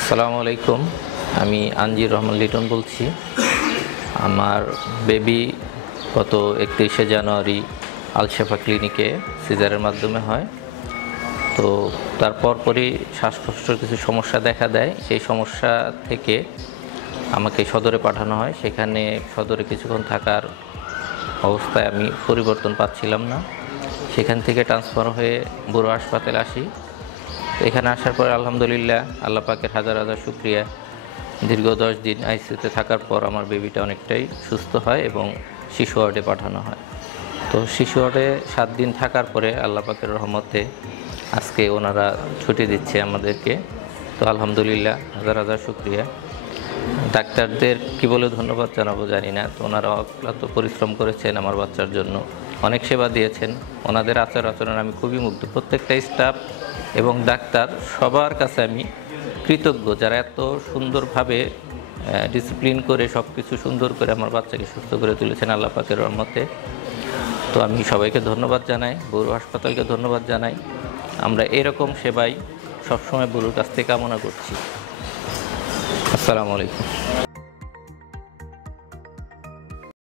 আসসালামু আলাইকুম। আমি আনজির রহমান লিটন বলছি। আমার বেবি গত 31শে জানুয়ারি আলশেফা ক্লিনিকে সিজারের মাধ্যমে হয়। তো তারপর পরই শ্বাসকষ্টের কিছু সমস্যা দেখা দেয়। সেই সমস্যা থেকে আমাকে সদরে পাঠানো হয়। সেখানে সদরে কিছুক্ষণ থাকার অবস্থায় আমি পরিবর্তন পাচ্ছিলাম না। সেখান থেকে ট্রান্সফার হয়ে বড় হাসপাতালে আসি। তো এখানে আসার পরে আলহামদুলিল্লাহ আল্লাহ পাকের হাজার হাজার শুকরিয়া, দীর্ঘ 10 দিন আইসিইউতে থাকার পর আমার বেবিটা অনেকটাই সুস্থ হয় এবং শিশু ওয়ার্ডে পাঠানো হয়। তো শিশু ওয়ার্ডে 7 দিন থাকার পরে আল্লাহ পাকের রহমতে আজকে ওনারা ছুটি দিচ্ছে আমাদেরকে। তো আলহামদুলিল্লাহ হাজার হাজার শুকরিয়া। ডাক্তারদের কি বলে ধন্যবাদ জানাবো জানি না। তো ওনারা অক্লান্ত পরিশ্রম করেছেন আমার বাচ্চার জন্য, অনেক সেবা দিয়েছেন। ওনাদের আচরণ আমি খুবই মুগ্ধ। প্রত্যেকটা স্টাফ এবং ডাক্তার সবার কাছে আমি কৃতজ্ঞ, যারা এত সুন্দরভাবে ডিসিপ্লিন করে সব কিছু সুন্দর করে আমার বাচ্চাকে সুস্থ করে তুলেছেন আল্লাহ পাকের রহমতে। তো আমি সবাইকে ধন্যবাদ জানাই, বড় হাসপাতালকে ধন্যবাদ জানাই। আমরা এরকম সেবাই সবসময় বড়ুর কাছ থেকে কামনা করছি। আসসালামু আলাইকুম।